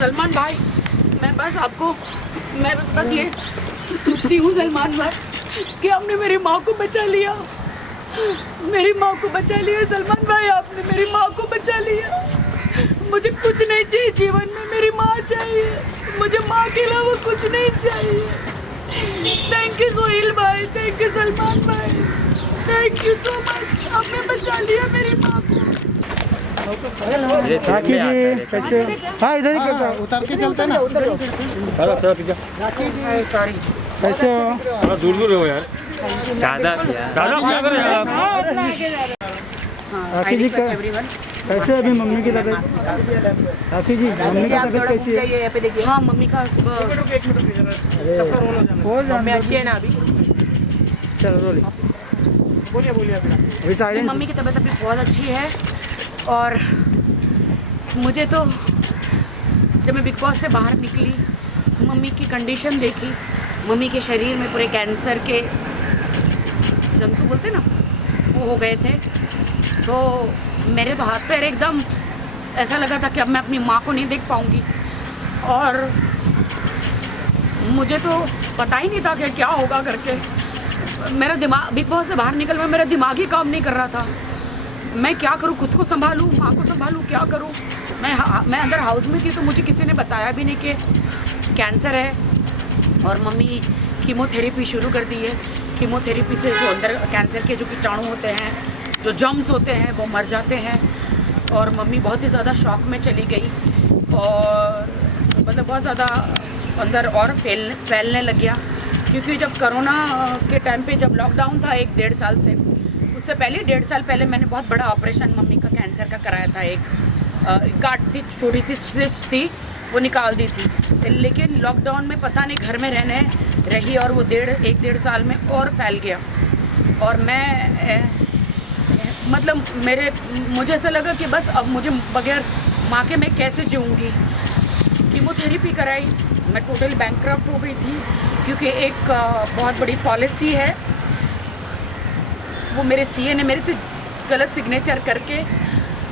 सलमान भाई, मैं बस ये दुखती हूँ सलमान भाई कि आपने मेरी माँ को बचा लिया। मेरी माँ को बचा लिया सलमान भाई, आपने मेरी माँ को बचा लिया। मुझे कुछ नहीं चाहिए जीवन में, मेरी माँ चाहिए। मुझे माँ के अलावा कुछ नहीं चाहिए। थैंक यू सोहेल भाई, थैंक यू सलमान भाई, थैंक यू सो मच। आपने बचा लिया मेरी माँ को। राखी जी कैसे? हाँ इधर ही करता हूँ। उतर के चलते ना। सॉरी, कैसे हो? थोड़ा दूर दूर हो यार, ज़्यादा क्या करो यार। राखी जी कैसे अभी मम्मी की तबीयत? राखी जी मम्मी की तबीयत कैसी है? हाँ मम्मी का सुबह मम्मी अच्छी है ना अभी? चलो बोलिए बोलिए अभी साइलेंस। मम्मी की तबीयत अभी बहुत अच्छी है। और मुझे तो जब मैं बिग बॉस से बाहर निकली, मम्मी की कंडीशन देखी, मम्मी के शरीर में पूरे कैंसर के जंतु बोलते ना वो हो गए थे। तो मेरे तो हाथ पैर एकदम ऐसा लगा था कि अब मैं अपनी माँ को नहीं देख पाऊँगी। और मुझे तो पता ही नहीं था कि क्या होगा करके। मेरा दिमाग बिग बॉस से बाहर निकल में मेरा दिमाग ही काम नहीं कर रहा था। मैं क्या करूं, खुद को संभालूं, माँ को संभालूं, क्या करूं। मैं अंदर हाउस में थी तो मुझे किसी ने बताया भी नहीं कि कैंसर है। और मम्मी कीमोथेरेपी शुरू कर दी है। कीमोथेरेपी से जो अंदर कैंसर के जो कीटाणु होते हैं, जो जम्स होते हैं, वो मर जाते हैं। और मम्मी बहुत ही ज़्यादा शॉक में चली गई और मतलब बहुत ज़्यादा अंदर और फैलने लग गया। क्योंकि जब कोरोना के टाइम पे जब लॉकडाउन था 1-1.5 साल से, उससे पहले 1.5 साल पहले मैंने बहुत बड़ा ऑपरेशन मम्मी का कैंसर का कराया था। एक गांठ थी, छोटी सी सिस्ट थी, वो निकाल दी थी। लेकिन लॉकडाउन में पता नहीं घर में रहने रही और वो 1-1.5 साल में और फैल गया। और मैं मतलब मुझे ऐसा लगा कि बस अब मुझे बगैर माँ के मैं कैसे जीऊँगी। कीमोथेरेपी कराई, मैं टोटल बैंकक्रफ्ट हो गई थी। क्योंकि एक बहुत बड़ी पॉलिसी है, वो मेरे सीए ने मेरे से गलत सिग्नेचर करके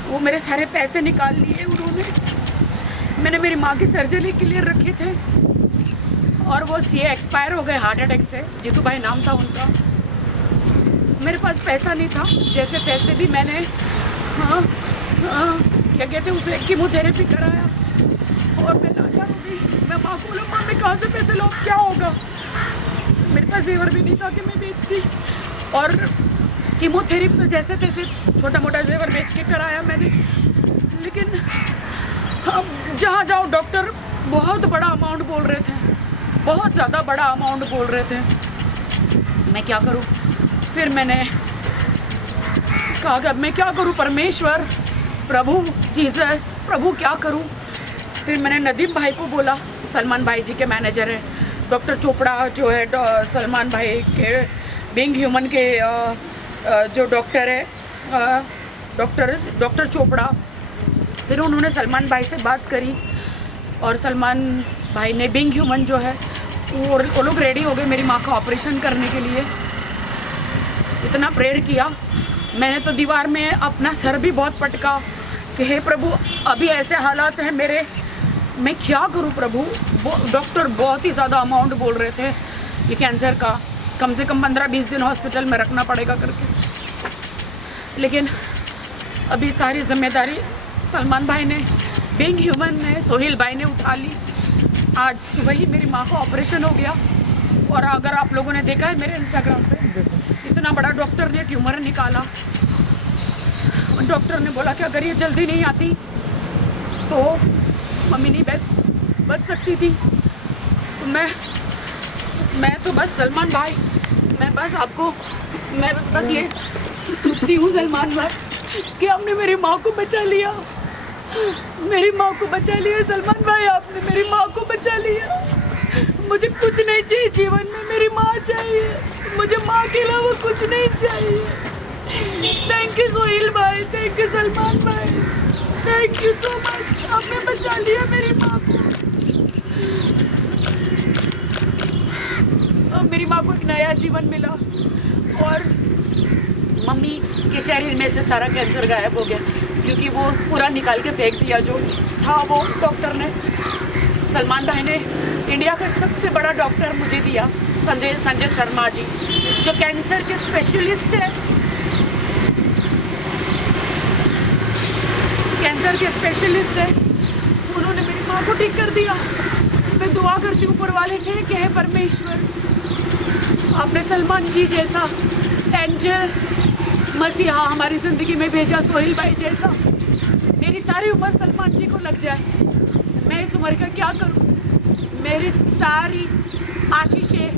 वो मेरे सारे पैसे निकाल लिए उन्होंने। मैंने मेरी माँ की सर्जरी के लिए रखे थे और वो सीए एक्सपायर हो गए हार्ट अटैक से। जीतू भाई नाम था उनका। मेरे पास पैसा नहीं था, जैसे तैसे भी मैंने क्या कहते हैं उसे कीमोथेरेपी कराया। और मैं लाचार हो गई। मैं माँ को बोला, माँ मैं कहाँ से पैसे लो, क्या होगा। मेरे पास जेवर भी नहीं था कि मैं बेचती। और कीमोथेरेपी तो जैसे तैसे छोटा मोटा जेवर बेच के कराया मैंने। लेकिन अब जहाँ जाओ डॉक्टर बहुत बड़ा अमाउंट बोल रहे थे, बहुत ज़्यादा बड़ा अमाउंट बोल रहे थे। मैं क्या करूँ। फिर मैंने कहा कि अब मैं क्या करूँ, परमेश्वर, प्रभु जीसस, प्रभु क्या करूँ। फिर मैंने नदीम भाई को बोला, सलमान भाई जी के मैनेजर है, डॉक्टर चोपड़ा जो है सलमान भाई के बीइंग ह्यूमन के जो डॉक्टर है, डॉक्टर चोपड़ा। फिर उन्होंने सलमान भाई से बात करी और सलमान भाई ने बीइंग ह्यूमन जो है वो लोग रेडी हो गए मेरी माँ का ऑपरेशन करने के लिए। इतना प्रेयर किया मैंने तो दीवार में अपना सर भी बहुत पटका कि हे प्रभु अभी ऐसे हालात हैं मेरे, मैं क्या करूं प्रभु। डॉक्टर बहुत ही ज़्यादा अमाउंट बोल रहे थे ये कैंसर का, कम से कम 15-20 दिन हॉस्पिटल में रखना पड़ेगा करके। लेकिन अभी सारी जिम्मेदारी सलमान भाई ने, बीइंग ह्यूमन ने, सोहेल भाई ने उठा ली। आज सुबह ही मेरी माँ का ऑपरेशन हो गया। और अगर आप लोगों ने देखा है मेरे इंस्टाग्राम पे, इतना बड़ा डॉक्टर ने ट्यूमर निकाला। डॉक्टर ने बोला कि अगर ये जल्दी नहीं आती तो मम्मी नहीं बच सकती थी। तो मैं तो बस सलमान भाई, मैं बस ये दुखती हूँ सलमान भाई कि आपने मेरी माँ को बचा लिया। मेरी माँ को बचा लिया सलमान भाई, आपने मेरी माँ को बचा लिया। मुझे कुछ नहीं चाहिए जीवन में, मेरी माँ चाहिए। मुझे माँ के अलावा कुछ नहीं चाहिए। थैंक यू सोहेल भाई, थैंक यू सलमान भाई, थैंक यू सो मच। आपने बचा लिया मेरी माँ को। अब मेरी माँ को एक नया जीवन मिला और मम्मी के शरीर में से सारा कैंसर गायब हो गया। क्योंकि वो पूरा निकाल के फेंक दिया जो था वो डॉक्टर ने। सलमान भाई ने इंडिया का सबसे बड़ा डॉक्टर मुझे दिया, संजय शर्मा जी, जो कैंसर के स्पेशलिस्ट है, कैंसर के स्पेशलिस्ट है। उन्होंने मेरी माँ को ठीक कर दिया। मैं दुआ करती हूँ ऊपर वाले से कि हे परमेश्वर, आपने सलमान जी जैसा एंजल मसीहा हमारी ज़िंदगी में भेजा, सोहेल भाई जैसा। मेरी सारी उम्र सलमान जी को लग जाए, मैं इस उम्र का क्या करूं? मेरी सारी आशीषें,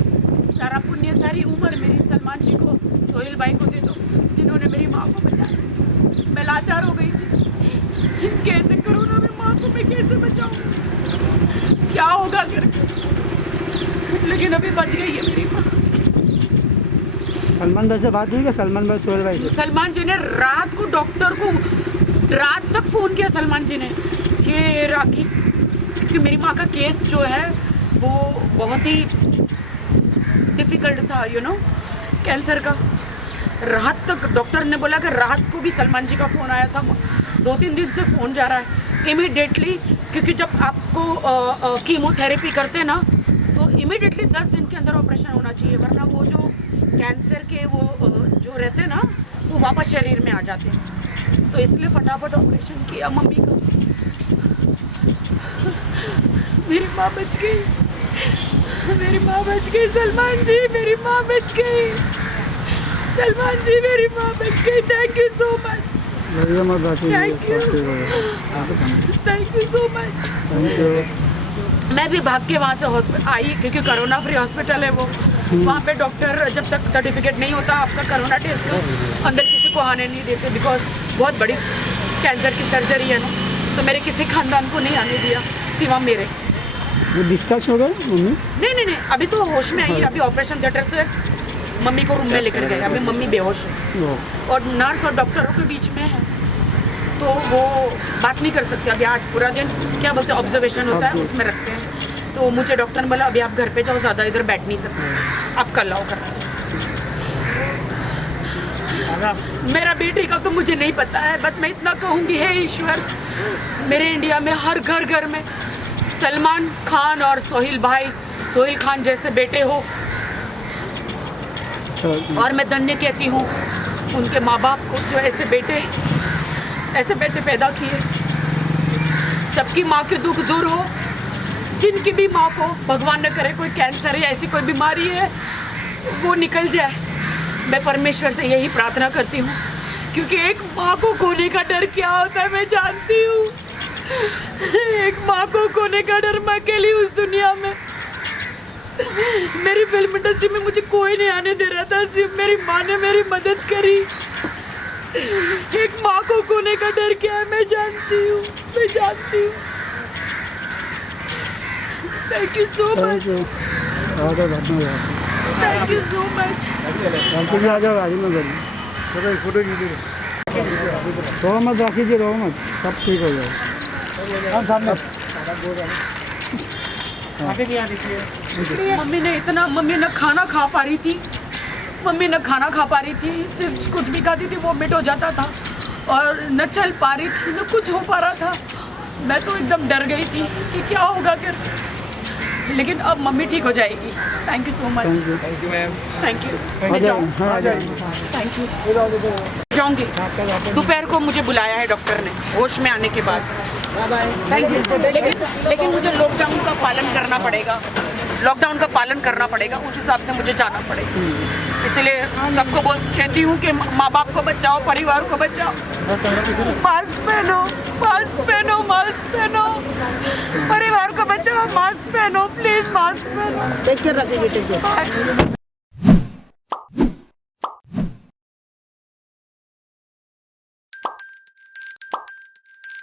सारा पुण्य, सारी उम्र मेरी सलमान जी को, सोहेल भाई को दे दो, जिन्होंने मेरी माँ को बचाया। मैं लाचार हो गई थी, कैसे करूँ ना मैं माँ को, मैं कैसे बचाऊँ, क्या होगा करके, लेकिन अभी बच गई है मेरी माँ। सलमान भाई से बात हुई क्या? सलमान भाई सोहेल भाई से? सलमान जी ने रात को डॉक्टर को रात तक फ़ोन किया सलमान जी ने कि राखी, क्योंकि मेरी माँ का केस जो है वो बहुत ही डिफ़िकल्ट था, कैंसर का। रात तक डॉक्टर ने बोला कि रात को भी सलमान जी का फ़ोन आया था, 2-3 दिन से फ़ोन जा रहा है इमीडिएटली, क्योंकि जब आपको कीमोथेरेपी करते हैं ना तो इमीडिएटली 10 दिन के अंदर ऑपरेशन होना चाहिए, वरना वो जो कैंसर के वो जो रहते हैं ना वो वापस शरीर में आ जाते हैं। तो इसलिए फटाफट ऑपरेशन किया मम्मी का। मेरी माँ बच गई, मेरी माँ बच गई, सलमान जी मेरी माँ बच गई, सलमान जी मेरी माँ बच गई। Thank you so much, thank you, thank you so much. मैं भी भाग के वहाँ से हॉस्पिटल आई, क्योंकि कोरोना फ्री हॉस्पिटल है वो। वहाँ पे डॉक्टर जब तक सर्टिफिकेट नहीं होता आपका कोरोना टेस्ट का, अंदर किसी को आने नहीं देते, बिकॉज बहुत बड़ी कैंसर की सर्जरी है ना, तो मेरे किसी खानदान को नहीं आने दिया सिवा मेरे। वो डिस्चार्ज हो गए मम्मी? नहीं, अभी तो होश में आई है। अभी ऑपरेशन थिएटर से मम्मी को रूम में लेकर गए, अभी मम्मी बेहोश है और नर्स और डॉक्टरों के बीच में है, तो वो बात नहीं कर सकते। अभी आज पूरा दिन क्या बोलते हैं ऑब्जर्वेशन होता है, उसमें रखते हैं। तो मुझे डॉक्टर ने बोला अभी आप घर पे जाओ, ज़्यादा इधर बैठ नहीं सकते, आप कल आओ घर। मेरा बेटे का तो मुझे नहीं पता है, बट मैं इतना कहूँगी, हे ईश्वर, मेरे इंडिया में हर घर में सलमान खान और सोहेल खान जैसे बेटे हो। और मैं धन्य कहती हूँ उनके माँ बाप को जो ऐसे बेटे पैदा किए। सबकी माँ के दुख दूर हो, जिनकी भी माँ को भगवान न करे कोई कैंसर या ऐसी कोई बीमारी है वो निकल जाए। मैं परमेश्वर से यही प्रार्थना करती हूँ, क्योंकि एक माँ को खोने का डर क्या होता है मैं जानती हूँ। एक माँ को खोने का डर, मैं अकेली उस दुनिया में। मेरी फिल्म इंडस्ट्री में मुझे कोई नहीं आने दे रहा था, सिर्फ मेरी माँ ने मेरी मदद करी। एक माँ को खोने का डर क्या है मैं जानती हूँ। Thank you so much, thank you so much. आ जाओ गाड़ी में करिए, फोटो कीजिए, रो मत राखी जी, रो मत, सब ठीक हो जाएगा। सामने मम्मी न खाना खा पा रही थी, सिर्फ कुछ भी खाती थी वॉमिट हो जाता था, और न चल पा रही थी, न कुछ हो पा रहा था। मैं तो एकदम डर गई थी कि क्या होगा कर, लेकिन अब मम्मी ठीक हो जाएगी। Thank you so much, thank you ma'am, thank you. मैं जाऊँ? थैंक यू, जाऊँगी। दोपहर को मुझे बुलाया है डॉक्टर ने, होश में आने के बाद। Thank you. लेकिन मुझे लॉकडाउन का पालन करना पड़ेगा, उस हिसाब से मुझे जाना पड़ेगा। इसलिए सबको कहती हूँ कि माँ बाप को बचाओ, परिवार को बचाओ, मास्क पहनो, परिवार को बचाओ, मास्क पहनो, प्लीज मास्क पहनो। टेक केयर रखिए, टेक केयर।